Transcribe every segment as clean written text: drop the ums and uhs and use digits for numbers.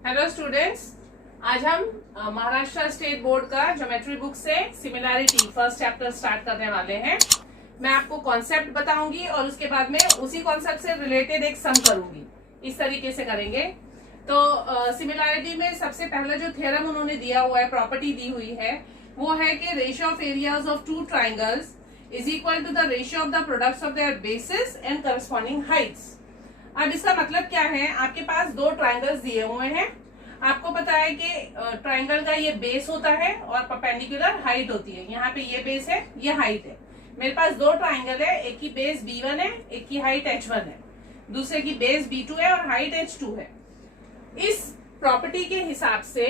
Hello students, आज हम Maharashtra state board का ज्योमेट्री बुक से सिमिलैरिटी फर्स्ट चैप्टर स्टार्ट करने वाले हैं। मैं आपको कॉन्सेप्ट बताऊंगी और उसके बाद में उसी कॉन्सेप्ट से रिलेटेड एक सम करूंगी। इस तरीके से करेंगे। तो सिमिलैरिटी में सबसे पहला जो थ्योरम उन्होंने दिया हुआ है, प्रॉपर्टी दी हुई है, वो है कि ratio of areas of two triangles is equal to the ratio of the products of their bases and corresponding heights. अब इसका मतलब क्या है, आपके पास दो ट्राइंगल्स दिए हुए हैं। आपको पता है कि ट्राइंगल का ये बेस होता है और परपेंडिकुलर हाइट होती है। यहाँ पे ये बेस है, ये हाइट है। मेरे पास दो ट्राइंगल है, एक की बेस B1 है, एक की हाइट H1 है, दूसरे की बेस B2 है और हाइट H2 है। इस प्रॉपर्टी के हिसाब से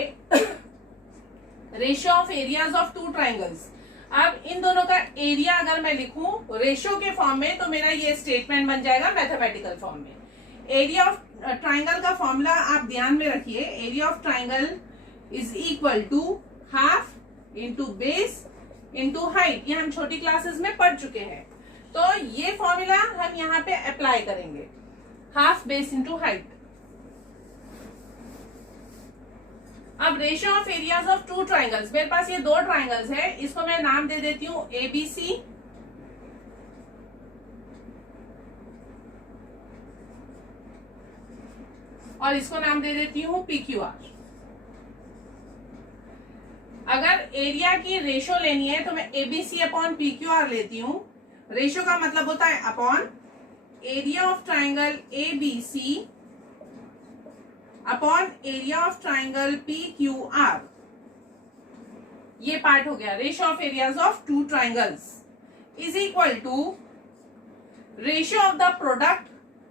ratio of areas of two triangles, अब इन दोनों का एरिया अगर मैं लिखूं रेशियो के फॉर्म में तो मेरा ये स्टेटमेंट बन जाएगा मैथमेटिकल फॉर्म में। एरिया ऑफ ट्राइंगल का फॉर्मूला आप ध्यान में रखिए। Area of triangle is equal to half into base into height. ये हम छोटी क्लासेस में पढ़ चुके हैं, तो ये फॉर्मूला हम यहाँ पे अप्लाई करेंगे, हाफ बेस इंटू हाइट। अब ratio of areas of two triangles, मेरे पास ये दो ट्राइंगल्स है, इसको मैं नाम दे देती हूँ ABC और इसको नाम दे देती हूँ PQR। अगर एरिया की रेशियो लेनी है तो मैं ABC अपॉन PQR लेती हूँ। रेशियो का मतलब होता है upon area of triangle ABC upon area of triangle PQR। ये पार्ट हो गया। Ratio of areas of two triangles is equal to ratio of the product,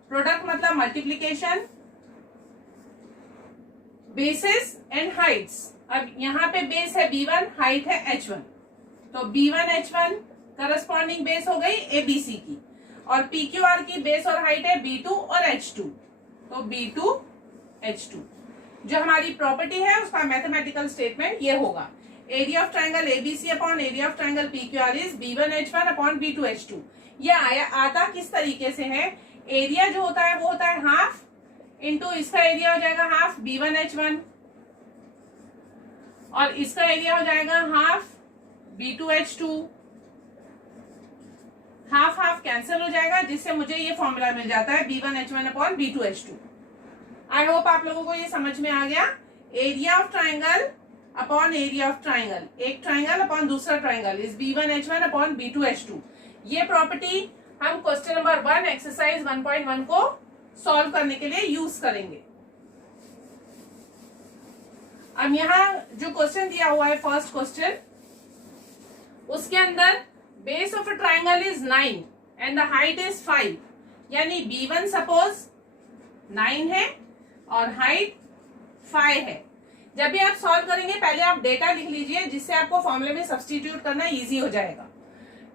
product मतलब मल्टीप्लीकेशन, बेसिस एंड हाइट्स। अब यहाँ पे बेस है B1, हाइट है H1, तो B1 H1 करस्पॉन्डिंग बेस हो गई ABC की, और PQR की बेस और हाइट है B2 और H2, तो B2 H2। जो हमारी प्रॉपर्टी है उसका मैथमेटिकल स्टेटमेंट ये होगा, area of triangle ABC upon area of triangle PQR is B1 H1 upon B2 H2। ये आता किस तरीके से है, एरिया जो होता है वो होता है हाफ इंटू इसका एरिया हो जाएगा हाफ B1 H1 और इसका एरिया हो जाएगा half B2 H2। Half half cancel हो जाएगा, जिससे मुझे ये फॉर्मूला मिल जाता है B1 H1 upon B2 H2। I hope आप लोगों को ये समझ में आ गया। Area of triangle upon area of triangle, एक ट्राइंगल अपॉन दूसरा triangle is B1 H1 upon B2 H2। ये प्रॉपर्टी हम क्वेश्चन नंबर 1 एक्सरसाइज 1.1 को सॉल्व करने के लिए यूज करेंगे। अब यहाँ जो क्वेश्चन दिया हुआ है फर्स्ट क्वेश्चन, उसके अंदर base of a triangle is 9 and the height is 5, यानी B1 सपोज 9 है और हाइट 5 है। जब भी आप सॉल्व करेंगे पहले आप डेटा लिख लीजिए, जिससे आपको फॉर्मूले में सब्स्टिट्यूट करना इजी हो जाएगा।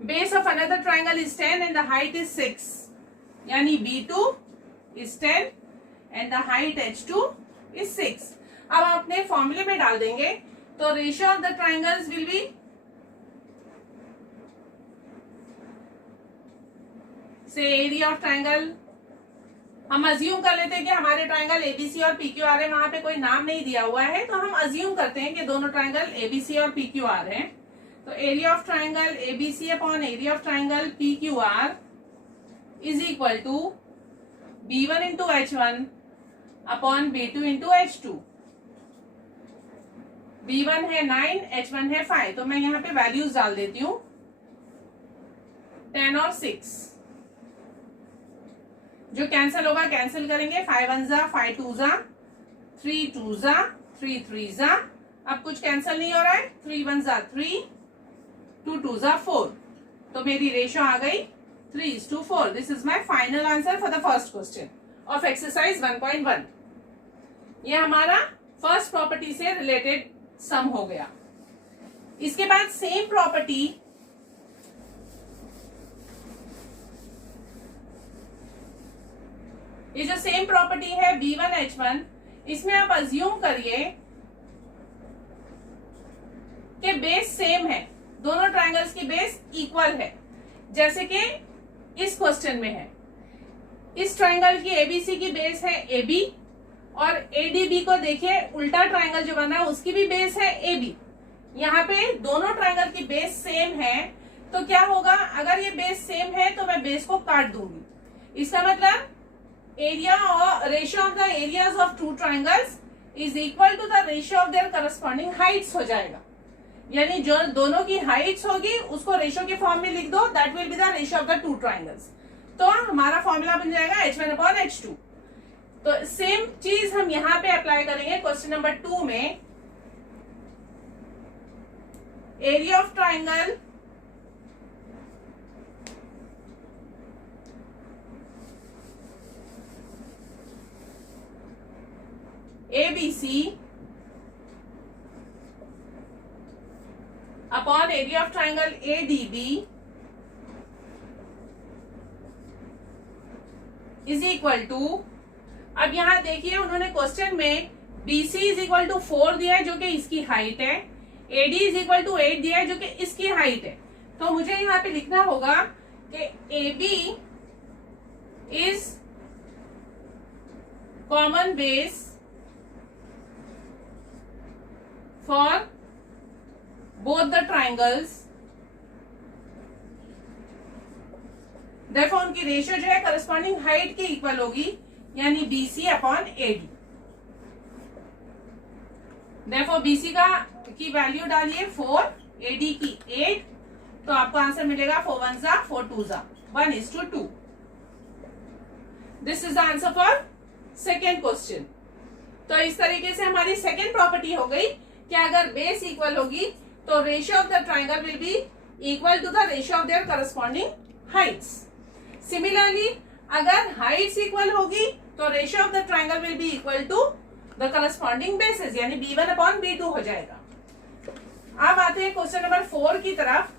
Base of another triangle is 10 and the height is 6, यानी B2 is 10 and the height H2 is 6। अब हम अपने फॉर्मूले में डाल देंगे, तो ratio of the triangles will be से एरिया ऑफ ट्राइंगल। हम अज्यूम कर लेते हैं कि हमारे ट्राइंगल ABC और PQR है, वहां पे कोई नाम नहीं दिया हुआ है, तो हम अज्यूम करते हैं कि दोनों ट्राइंगल ABC और PQR हैं। तो area of triangle ABC upon area of triangle PQR is equal to B1 into H1 upon B2 into H2। B1 है 9, H1 है 5, तो मैं यहाँ पे वैल्यूज डाल देती हूँ 10 और 6। जो कैंसिल होगा कैंसिल करेंगे, 5 1 जा 5 2 जा 3 2 जा 3 3 जा। अब कुछ कैंसिल नहीं हो रहा है, 3 1 जा 3 2 2 जा 4, तो मेरी रेशियो आ गई 3:4। This is my final answer for the first question of exercise 1.1। ये हमारा फर्स्ट प्रॉपर्टी से रिलेटेड सम हो गया। इसके बाद सेम प्रॉपर्टी ये जो सेम प्रॉपर्टी है B1 H1, इसमें आप अज्यूम करिए कि बेस सेम है, दोनों ट्राइंगल्स की बेस इक्वल है, जैसे कि इस क्वेश्चन में है। इस ट्राइंगल की ABC की बेस है AB और एडीबी को देखिए, उल्टा ट्राइंगल जो बना है उसकी भी बेस है एबी। यहाँ पे दोनों ट्राइंगल की बेस सेम है, तो क्या होगा, अगर ये बेस सेम है तो मैं बेस को काट दूंगी। इसका मतलब एरिया और ratio of the areas of two triangles is equal to the ratio of their corresponding heights हो जाएगा। यानी जो दोनों की हाइट्स होगी उसको रेशियो के फॉर्म में लिख दो, that will be the ratio of the two triangles. तो हमारा फॉर्मूला बन जाएगा H1/H2। तो सेम चीज हम यहाँ पे अप्लाई करेंगे क्वेश्चन नंबर 2 में। Area of triangle ABC upon area of triangle ADB is equal to, अब यहां देखिए उन्होंने क्वेश्चन में BC इज इक्वल टू 4 दिया है जो कि इसकी हाइट है, AD इज इक्वल टू 8 दिया है जो कि इसकी हाइट है। तो मुझे यहाँ पे लिखना होगा कि AB is common base for both the triangles, therefore उनकी रेशियो जो है करस्पॉन्डिंग हाइट की इक्वल होगी, यानी BC upon AD। therefore BC की वैल्यू डालिए 4, AD की 8, तो आपको आंसर मिलेगा 4 1 जा 4 2 जा 1:2। This is the answer for second question. तो इस तरीके से हमारी सेकेंड प्रॉपर्टी हो गई कि अगर बेस इक्वल होगी तो ratio of the triangle will be equal to the ratio of their corresponding heights. Similarly अगर हाइट्स इक्वल होगी तो ratio of the triangle will be equal to the corresponding bases, यानी B1/B2 हो जाएगा। अब आते हैं क्वेश्चन नंबर 4 की तरफ।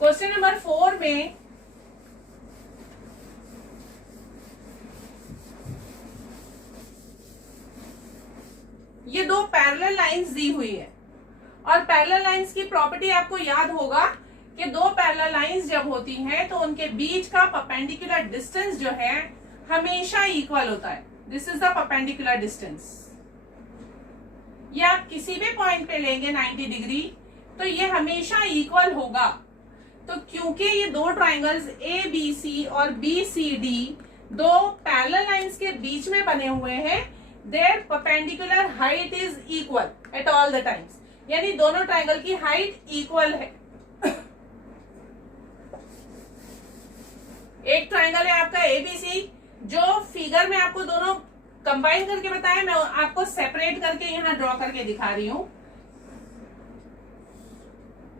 क्वेश्चन नंबर 4 में ये दो पैरेलल लाइंस दी हुई है, और पैरेलल लाइंस की प्रॉपर्टी आपको याद होगा कि दो पैरेलल लाइंस जब होती हैं तो उनके बीच का परपेंडिकुलर डिस्टेंस जो है हमेशा इक्वल होता है। This is the perpendicular distance. ये आप किसी भी पॉइंट पे लेंगे 90 डिग्री तो ये हमेशा इक्वल होगा। तो क्योंकि ये दो ट्राइंगल्स ABC और BCD दो पैरेलल लाइंस के बीच में बने हुए हैं, their perpendicular height is equal at all the times, यानी दोनों ट्राइंगल की हाइट इक्वल है। एक ट्राइंगल है आपका ABC, जो फिगर में आपको दोनों कंबाइन करके बताया, मैं आपको सेपरेट करके यहां ड्रॉ करके दिखा रही हूं।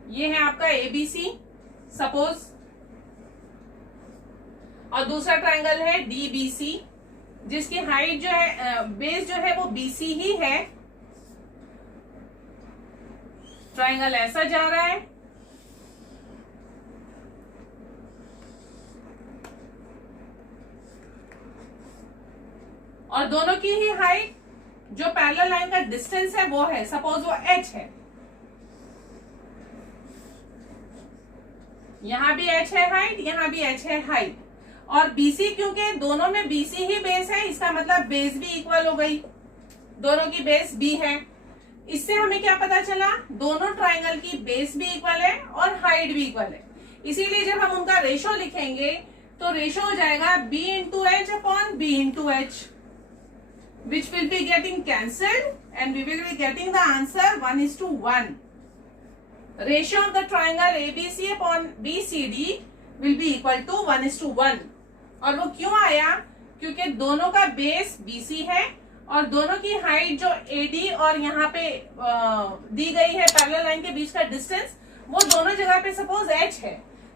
ये है आपका ABC सपोज, और दूसरा ट्राइंगल है DBC जिसकी हाइट जो है, बेस जो है वो BC ही है। ट्राइंगल ऐसा जा रहा है, और दोनों की ही हाइट जो पैरेलल लाइन का डिस्टेंस है वो है, सपोज वो H है, यहां भी H है हाइट, यहां भी H है हाइट, और BC क्योंकि दोनों में BC ही बेस है, इसका मतलब बेस भी इक्वल हो गई, दोनों की बेस B है। इससे हमें क्या पता चला, दोनों ट्राइंगल की बेस भी इक्वल है और हाइट भी इक्वल है। इसीलिए जब हम उनका रेशो लिखेंगे तो रेशो हो जाएगा B into H upon B into H, which will be getting cancelled and we will be getting the answer 1:1. Ratio of the triangle ABC upon BCD will be equal to 1:1। और वो क्यों आया, क्योंकि दोनों का base BC है और दोनों की हाइट जो AD और यहाँ पे दी गई है पैरेलल लाइन के बीच का डिस्टेंस, वो दोनों जगह पे सपोज H है,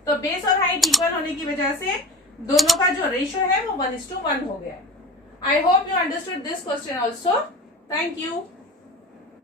तो बेस और हाइट इक्वल होने की वजह से दोनों का जो रेशियो है वो 1:1 हो गया है। I hope you understood this question also. Thank you.